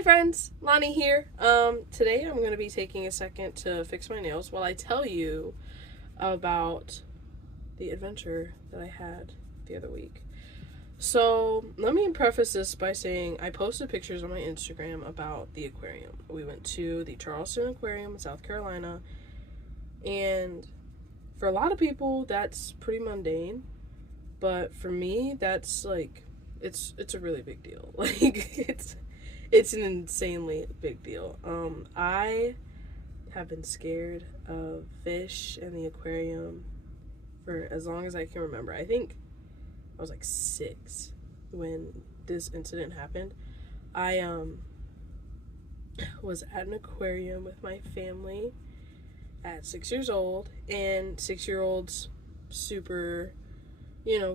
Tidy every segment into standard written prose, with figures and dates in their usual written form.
Hi friends, Lonnie here. Today I'm going to be taking a second to fix my nails while I tell you about the adventure that I had the other week. So, let me preface this by saying I posted pictures on my Instagram about the aquarium. We went to the Charleston Aquarium in South Carolina, and for a lot of people that's pretty mundane, but for me that's like it's a really big deal. It's an insanely big deal. I have been scared of fish and the aquarium for as long as I can remember. I think I was like 6 when this incident happened. I was at an aquarium with my family at 6 years old, and 6-year-olds super,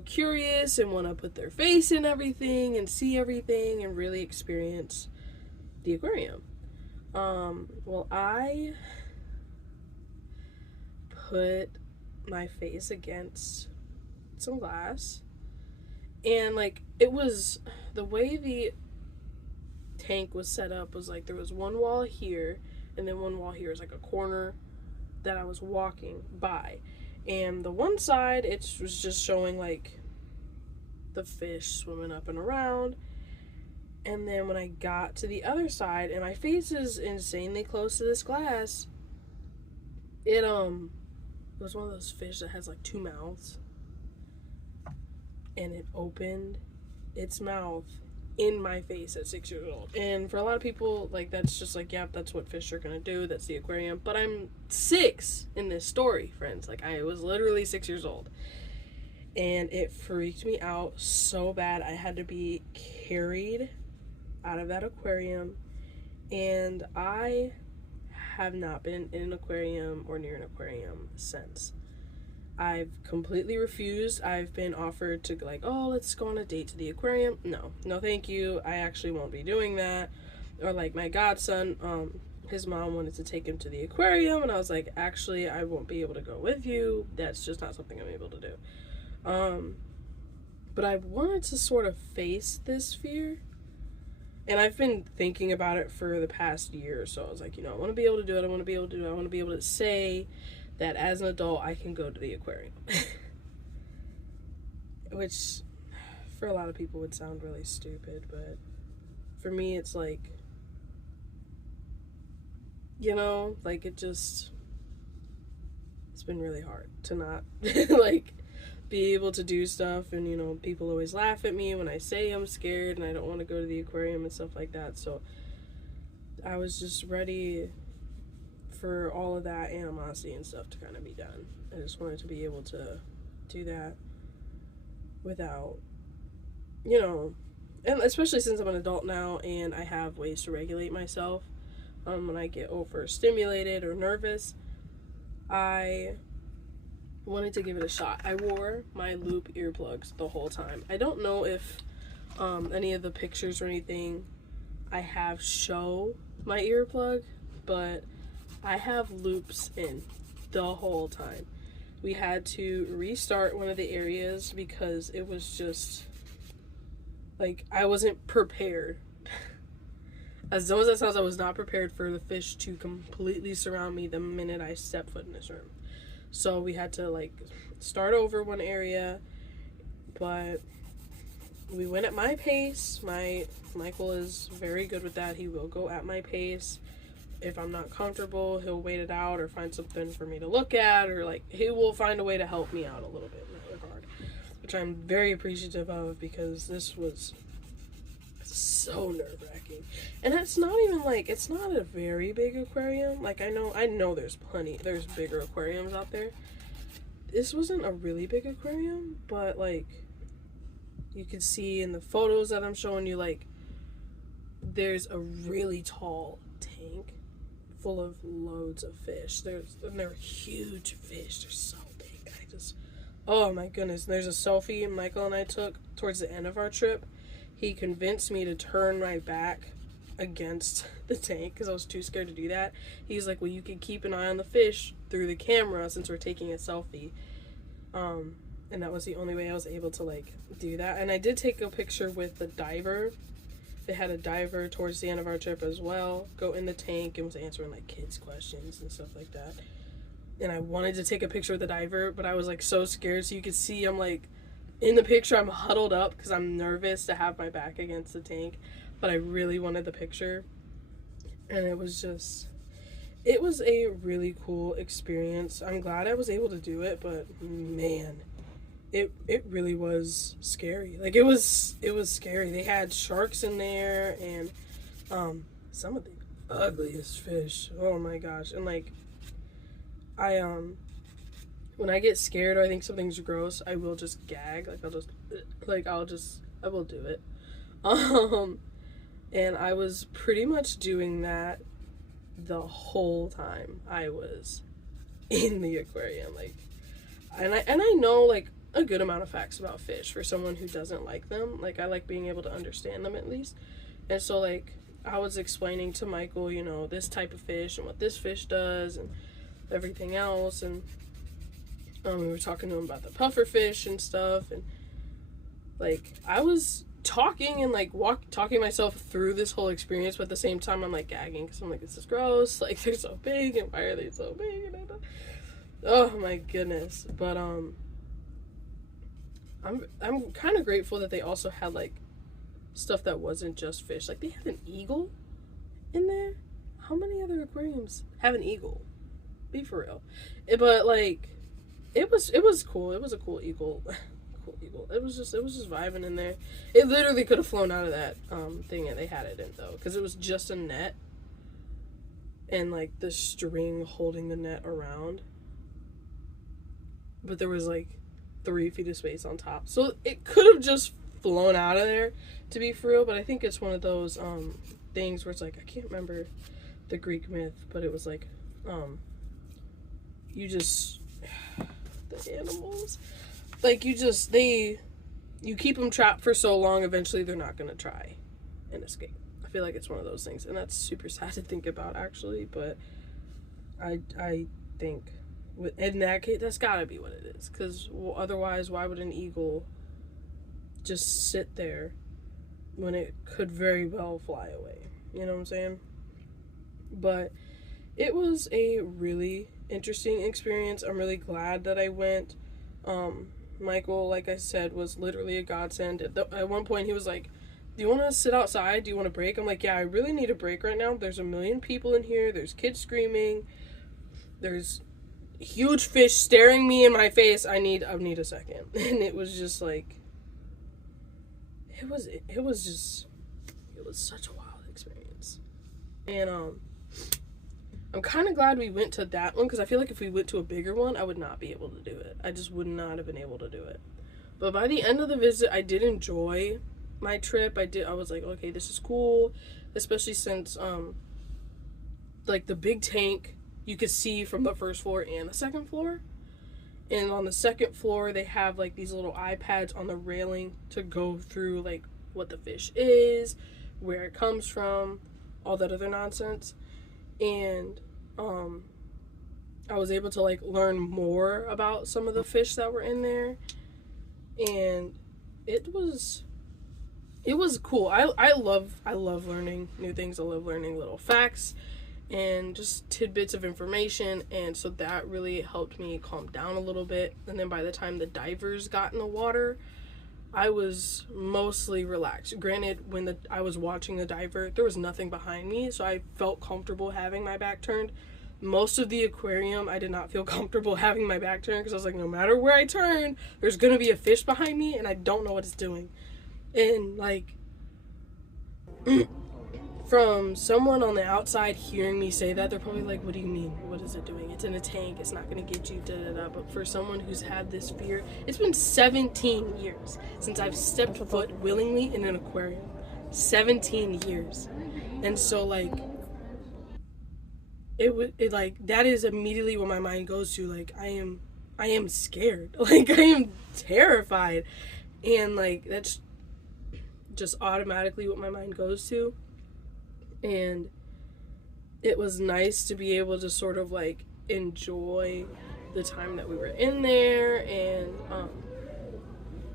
curious and want to put their face in everything and see everything and really experience the aquarium. Well, I put my face against some glass, and it was the way the tank was set up was like there was one wall here and then one wall here is like a corner that I was walking by, and the one side it was just showing like the fish swimming up and around, and then when I got to the other side and my face is insanely close to this glass, it was one of those fish that has like 2 mouths, and it opened its mouth in my face at 6 years old. And for a lot of people, that's just yep, that's what fish are gonna do, that's the aquarium. But I'm 6 in this story, friends. I was literally 6 years old, and it freaked me out so bad. I had to be carried out of that aquarium, and I have not been in an aquarium or near an aquarium since. I've completely refused. I've been offered to oh, let's go on a date to the aquarium. No thank you. I actually won't be doing that. Or my godson, his mom wanted to take him to the aquarium, and I was like, actually, I won't be able to go with you. That's just not something I'm able to do. But I wanted to sort of face this fear, and I've been thinking about it for the past year or so. I was like, I want to be able to do it. I want to be able to do it. I want to be able to say that as an adult I can go to the aquarium. Which for a lot of people would sound really stupid, but for me it's it's been really hard to not be able to do stuff, and people always laugh at me when I say I'm scared and I don't want to go to the aquarium and stuff like that. So I was just ready for all of that animosity and stuff to kind of be done. I just wanted to be able to do that without, and especially since I'm an adult now and I have ways to regulate myself when I get overstimulated or nervous. I wanted to give it a shot. I wore my loop earplugs the whole time. I don't know if any of the pictures or anything I have show my earplug, but I have loops in the whole time. We had to restart one of the areas because it was just I wasn't prepared. As dumb as that sounds, I was not prepared for the fish to completely surround me the minute I stepped foot in this room. So we had to start over one area, but we went at my pace. Michael is very good with that. He will go at my pace. If I'm not comfortable, he'll wait it out or find something for me to look at, or he will find a way to help me out a little bit in that regard, which I'm very appreciative of, because this was so nerve-wracking. And it's not even it's not a very big aquarium. I know there's bigger aquariums out there. This wasn't a really big aquarium, but you can see in the photos that I'm showing you, there's a really tall tank full of loads of fish. They're huge fish. They're so big. Oh my goodness. There's a selfie Michael and I took towards the end of our trip. He convinced me to turn my back against the tank because I was too scared to do that. He's like, well, you can keep an eye on the fish through the camera since we're taking a selfie. And that was the only way I was able to do that. And I did take a picture with the diver They had a diver towards the end of our trip as well go in the tank and was answering like kids questions and stuff like that. And I wanted to take a picture with the diver, but I was like so scared. So you could see I'm like in the picture, I'm huddled up because I'm nervous to have my back against the tank, but I really wanted the picture. And it was a really cool experience. I'm glad I was able to do it, but man, it really was scary. Like it was scary. They had sharks in there and some of the ugliest fish. Oh my gosh. And like I when I get scared or I think something's gross, I will just gag. I will do it. And I was pretty much doing that the whole time I was in the aquarium. Like and I know like a good amount of facts about fish for someone who doesn't like them. Like I like being able to understand them at least. And so like I was explaining to Michael, you know, this type of fish and what this fish does and everything else, and we were talking to him about the puffer fish and stuff, and like I was talking and like talking myself through this whole experience, but at the same time I'm like gagging because I'm like, this is gross, like they're so big and why are they so big, and oh my goodness. But I'm kind of grateful that they also had like stuff that wasn't just fish. Like they had an eagle in there. How many other aquariums have an eagle? Be for real. But like it was cool. It was a cool eagle. Cool eagle. It was just vibing in there. It literally could have flown out of that thing that they had it in though, because it was just a net and like the string holding the net around. But there was like 3 feet of space on top, so it could have just flown out of there, to be for real. But I think it's one of those things where it's like, I can't remember the Greek myth, but it was like you just the animals, like you keep them trapped for so long, eventually they're not gonna try and escape. I feel like it's one of those things, and that's super sad to think about actually, but I think in that case, that's gotta be what it is. Because otherwise, why would an eagle just sit there when it could very well fly away? You know what I'm saying? But it was a really interesting experience. I'm really glad that I went. Michael, like I said, was literally a godsend. At one point, he was like, do you want to sit outside? Do you want a break? I'm like, yeah, I really need a break right now. There's a million people in here. There's kids screaming. There's huge fish staring me in my face. I need a second. And it was just like it was such a wild experience. And I'm kind of glad we went to that one, because I feel like if we went to a bigger one, I would not be able to do it. I just would not have been able to do it. But by the end of the visit, I did enjoy my trip. I was like, okay, this is cool, especially since like the big tank you could see from the first floor and the second floor. And on the second floor, they have like these little iPads on the railing to go through like what the fish is, where it comes from, all that other nonsense. And I was able to like learn more about some of the fish that were in there, and it was cool. I love learning new things. I love learning little facts and just tidbits of information, and so that really helped me calm down a little bit. And then by the time the divers got in the water, I was mostly relaxed. Granted, when I was watching the diver, there was nothing behind me, so I felt comfortable having my back turned. Most of the aquarium, I did not feel comfortable having my back turned, because I was like, no matter where I turn, there's gonna be a fish behind me, and I don't know what it's doing. And like from someone on the outside hearing me say that, they're probably like, what do you mean? What is it doing? It's in a tank. It's not going to get you, da-da-da. But for someone who's had this fear, it's been 17 years since I've stepped foot willingly in an aquarium. 17 years. And so, like, it like, that is immediately what my mind goes to. Like, I am scared. Like, I am terrified. And, like, that's just automatically what my mind goes to. And it was nice to be able to sort of like enjoy the time that we were in there, and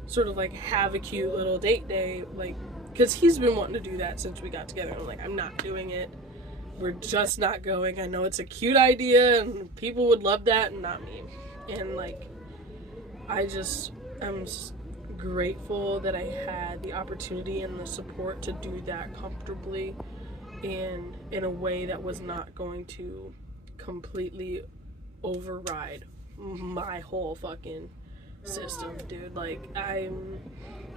sort of like have a cute little date day, like because he's been wanting to do that since we got together. I'm like, I'm not doing it. We're just not going. I know it's a cute idea and people would love that, and not me. And like, I'm grateful that I had the opportunity and the support to do that comfortably and in a way that was not going to completely override my whole fucking system, dude. Like, I'm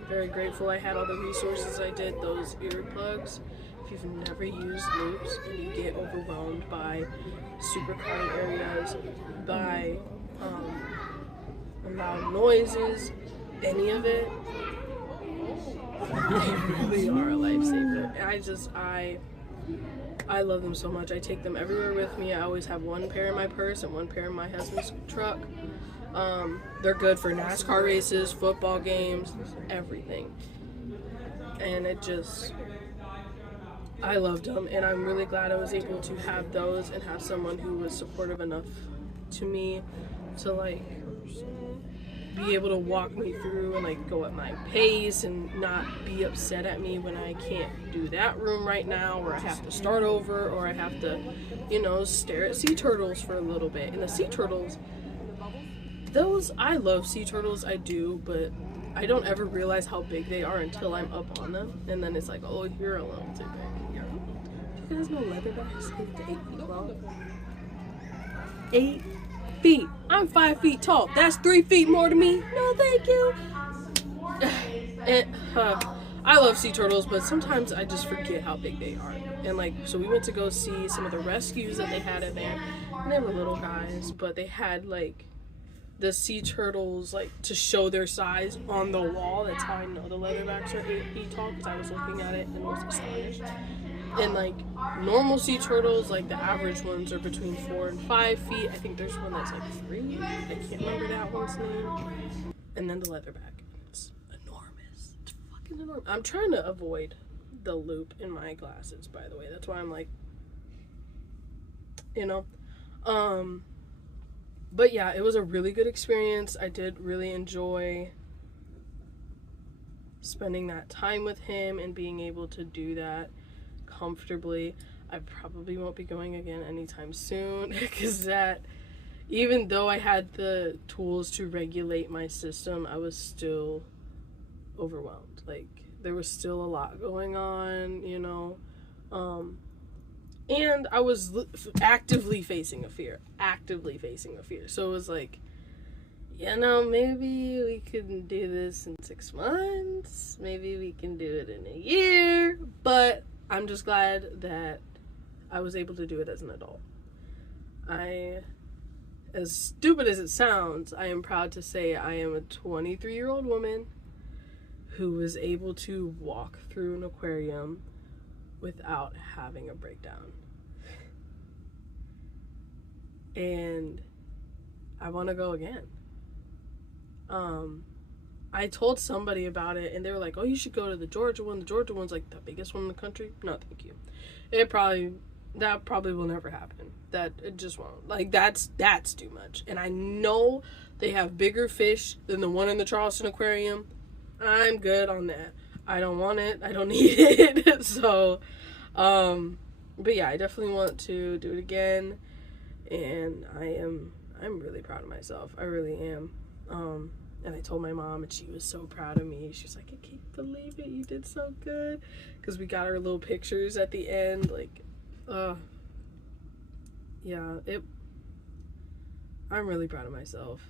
very grateful I had all the resources I did. Those earplugs, if you've never used loops and you get overwhelmed by super quiet areas, by loud noises, any of it, they really are a lifesaver. I love them so much. I take them everywhere with me. I always have one pair in my purse and one pair in my husband's truck. They're good for NASCAR races, football games, everything. And I loved them, and I'm really glad I was able to have those and have someone who was supportive enough to me to like be able to walk me through and like go at my pace and not be upset at me when I can't do that room right now, or I have to start over, or I have to, stare at sea turtles for a little bit. And the sea turtles, I love sea turtles, I do, but I don't ever realize how big they are until I'm up on them, and then it's like, oh, you're a little too big. You guys know leatherbacks live to 8 feet long? 8 feet. I'm 5 feet tall. That's 3 feet more to me. No, thank you. I love sea turtles, but sometimes I just forget how big they are. And like, so we went to go see some of the rescues that they had in there, and they were little guys, but they had like the sea turtles like to show their size on the wall. That's how I know the leatherbacks are 8 feet tall, because I was looking at it and was astonished. And like normal sea turtles, like the average ones are between 4 and 5 feet. I think there's one that's like 3. I can't remember that one's name. And then the leatherback. It's enormous. It's fucking enormous. I'm trying to avoid the loop in my glasses, by the way. That's why I'm like, But yeah, it was a really good experience. I did really enjoy spending that time with him and being able to do that comfortably. I probably won't be going again anytime soon, because even though I had the tools to regulate my system, I was still overwhelmed. Like, there was still a lot going on, and I was actively facing a fear. So it was like, maybe we can do this in 6 months. Maybe we can do it in a year. But I'm just glad that I was able to do it as an adult. As stupid as it sounds, I am proud to say I am a 23-year-old woman who was able to walk through an aquarium without having a breakdown. And I want to go again. I told somebody about it, and they were like, oh, you should go to the Georgia one. The Georgia one's like the biggest one in the country. No, thank you. That probably will never happen. That it just won't. Like, that's too much. And I know they have bigger fish than the one in the Charleston Aquarium. I'm good on that. I don't want it. I don't need it. So, but yeah, I definitely want to do it again. And I'm really proud of myself. I really am. And I told my mom, and she was so proud of me. She was like, I can't believe it. You did so good. Because we got our little pictures at the end. Like, yeah, I'm really proud of myself.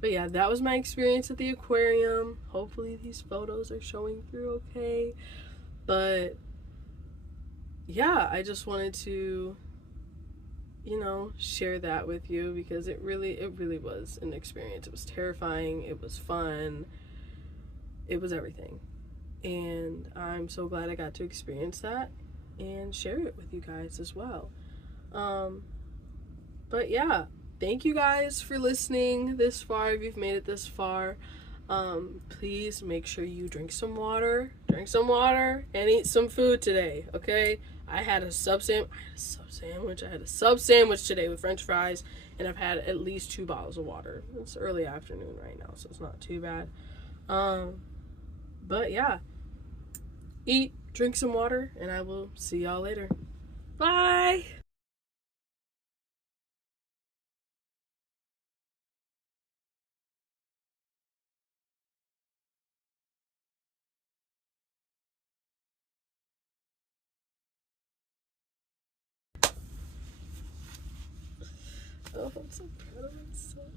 But yeah, that was my experience at the aquarium. Hopefully these photos are showing through okay. But yeah, I just wanted to, share that with you, because it really was an experience. It was terrifying. It was fun. It was everything. And I'm so glad I got to experience that and share it with you guys as well. But yeah, thank you guys for listening this far. If you've made it this far, please make sure you drink some water, and eat some food today, okay? I had a sub sandwich. I had a sub sandwich today with French fries, and I've had at least 2 bottles of water. It's early afternoon right now, so it's not too bad. But yeah, eat, drink some water, and I will see y'all later. Bye. Oh, I'm so proud of myself.